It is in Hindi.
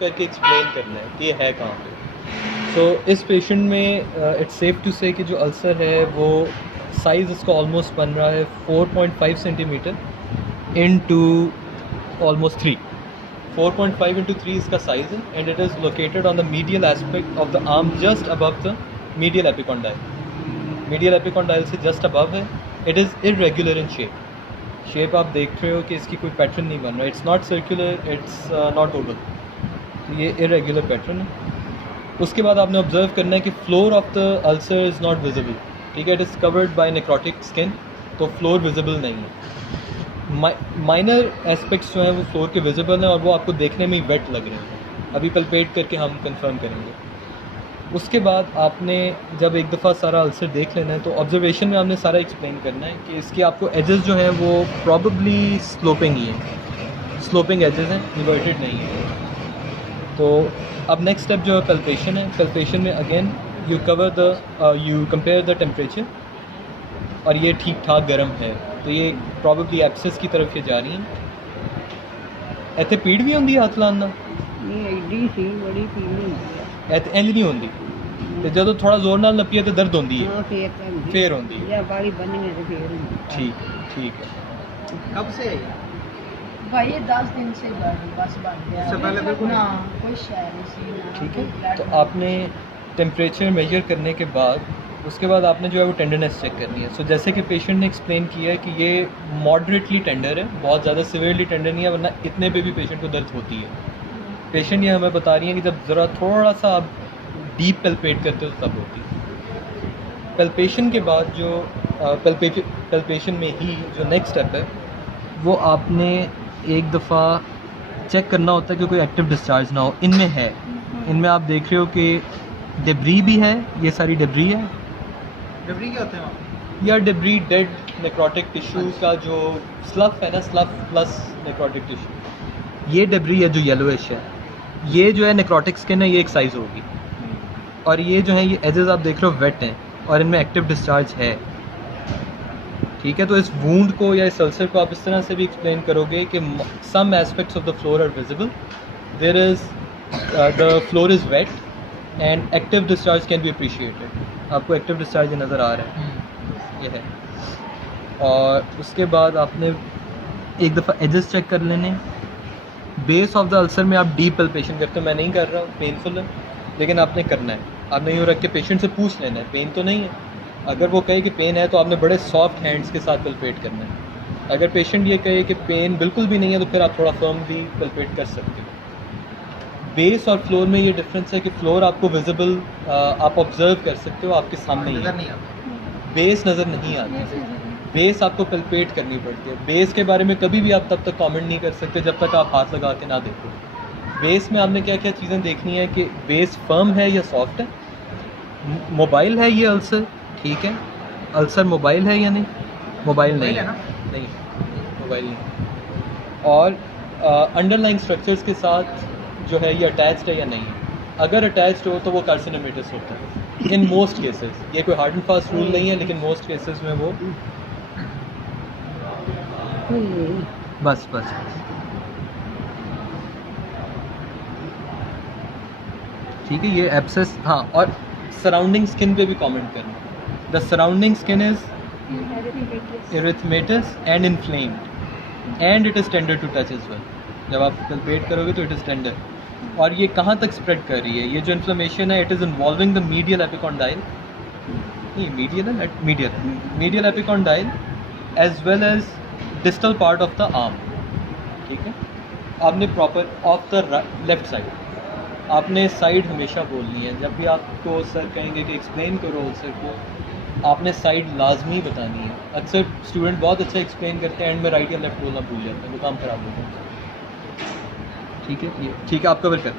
करके एक्सप्लेन करना है कि ये है कहाँ पे। सो इस पेशेंट में इट्स सेफ टू से कि जो अल्सर है वो साइज़ इसका ऑलमोस्ट बन रहा है 4.5 सेंटीमीटर इनटू ऑलमोस्ट 3। 4.5 into 3 इसका साइज है and it is located on the medial aspect of the arm just above the medial epicondyle. Medial epicondyle से जस्ट अबव है। It is irregular in shape आप देख रहे हो कि इसकी कोई पैटर्न नहीं बन रहा। It's not circular, it's not Oval, तो ये इरेगुलर पैटर्न है। उसके बाद आपने ऑब्जर्व करना है कि floor of the ulcer is not visible. ठीक है, it is covered by necrotic skin, तो फ्लोर विजिबल नहीं है। माइनर एस्पेक्ट्स जो हैं वो फ्लोर के विजिबल हैं और वो आपको देखने में ही वेट लग रहे हैं। अभी पल्पेट करके हम कंफर्म करेंगे। उसके बाद आपने जब एक दफ़ा सारा अल्सर देख लेना है तो ऑब्जर्वेशन में आपने सारा एक्सप्लेन करना है कि इसकी आपको एजेस जो हैं वो प्रॉबली स्लोपिंग ही हैं, स्लोपिंग एजेस हैं, इन्वर्टेड नहीं है। तो अब नेक्स्ट स्टेप जो है पल्पेशन है। पल्पेशन में again you compare the temperature और ये ठीक ठाक गर्म है, तो ये प्रॉबली एब्सेस की तरफ ये जा रही हैं। इतने पीड़ भी होंगी हाथ लाना एडी सी बड़ी पीड़ होंदी इंज नहीं होंगी, तो जो थोड़ा जोर नाल नपी है तो दर्द होंगी है, फिर होंगी है। बाली बनी है तो फिर ठीक है। कब से है ये? भाई ये 10 दिन से बस बन गया। इससे पहले बिल्कुल ना कोई शायद नहीं ना। ठीक है, तो आपने टेम्परेचर मेजर करने के बाद उसके बाद आपने जो है वो टेंडरनेस चेक करनी है। सो जैसे कि पेशेंट ने एक्सप्लेन किया है कि ये मॉडरेटली टेंडर है, बहुत ज़्यादा सिवियरली टेंडर नहीं है, वरना इतने पे भी पेशेंट को दर्द होती है। पेशेंट ये हमें बता रही है कि जब ज़रा थोड़ा सा आप डीप पल्पेट करते हो तब होती है। पल्पेशन के बाद जो पल्पेशन में ही जो नेक्स्ट स्टेप है वो आपने एक दफ़ा चेक करना होता है कि कोई एक्टिव डिस्चार्ज ना हो। इनमें है, इनमें आप देख रहे हो कि डेब्री भी है, ये सारी डेब्री है। डेब्री क्या होते हैं वहाँ? या डेब्री डेड नेक्रोटिक टिश्यू का जो स्लफ है ना, स्लफ प्लस नेक्रोटिक टिश्यू, ये डेब्री है जो येलोइश है। ये जो है नेक्रोटिक स्किन है, ये एक साइज़ होगी। और ये जो है ये एजेस आप देख रहे हो वेट हैं और इनमें एक्टिव डिस्चार्ज है। ठीक है, तो इस वूंड को या इस अल्सर को आप इस तरह से भी एक्सप्लेन करोगे कि some aspects of the floor are visible, there is the floor is wet and active discharge can be appreciated. आपको एक्टिव डिस्चार्ज नज़र आ रहा है, ये है। और उसके बाद आपने एक दफ़ा एजेस चेक कर लेने। बेस ऑफ द अल्सर में आप डीप पल्पेशन करते हो, मैं नहीं कर रहा हूँ, पेनफुल है, लेकिन आपने करना है। आपने यूँ रख के पेशेंट से पूछ लेना है पेन तो नहीं है। अगर वो कहे कि पेन है तो आपने बड़े सॉफ्ट हैंड्स के साथ पल्पेट करना है। अगर पेशेंट ये कहे कि पेन बिल्कुल भी नहीं है तो फिर आप थोड़ा फर्म भी पल्पेट कर सकते हो। बेस और फ्लोर में ये डिफरेंस है कि फ्लोर आपको विजिबल आप ऑब्जर्व कर सकते हो, आपके सामने ही नज़र है। नहीं आता। बेस नज़र नहीं आती, बेस आपको पल्पेट करनी पड़ती है। बेस के बारे में कभी भी आप तब तक कमेंट नहीं कर सकते जब तक आप हाथ लगा के ना देखो। बेस में आपने क्या क्या चीज़ें देखनी है कि बेस फर्म है या सॉफ्ट है, मोबाइल है ये अल्सर, ठीक है, अल्सर मोबाइल है या नहीं, मोबाइल नहीं है, नहीं मोबाइल नहीं। और अंडरलाइन स्ट्रक्चर्स के साथ जो है ये अटैच्ड है या नहीं है। अगर अटैच्ड हो तो वो कार्सिनोमेटस होता है इन मोस्ट केसेस। ये कोई हार्ड एंड फास्ट रूल नहीं है, लेकिन मोस्ट केसेस में वो बस ठीक है। ये एब्सेस, हाँ, और सराउंडिंग स्किन पे भी कमेंट करना। The surrounding skin is erythematous and inflamed and it is tender to touch as well. जब आप पल्पेट करोगे तो इट इज़ टेंडर। और ये कहाँ तक स्प्रेड कर रही है, ये जो इन्फ्लेमेशन है, it is involving the medial epicondyle, नहीं मीडियल है, medial epicondyle as well as distal part of the arm. ठीक है, आपने proper of the left side, आपने साइड हमेशा बोलनी है। जब भी आपको सर कहेंगे कि एक्सप्लेन करो सर को, आपने साइड लाजमी बतानी है। अक्सर स्टूडेंट बहुत अच्छा एक्सप्लेन करते हैं, एंड में राइट या लेफ्ट बोलना भूल जाते हैं, वो काम खराब होता है। ठीक है, ये ठीक है, आप कवर कर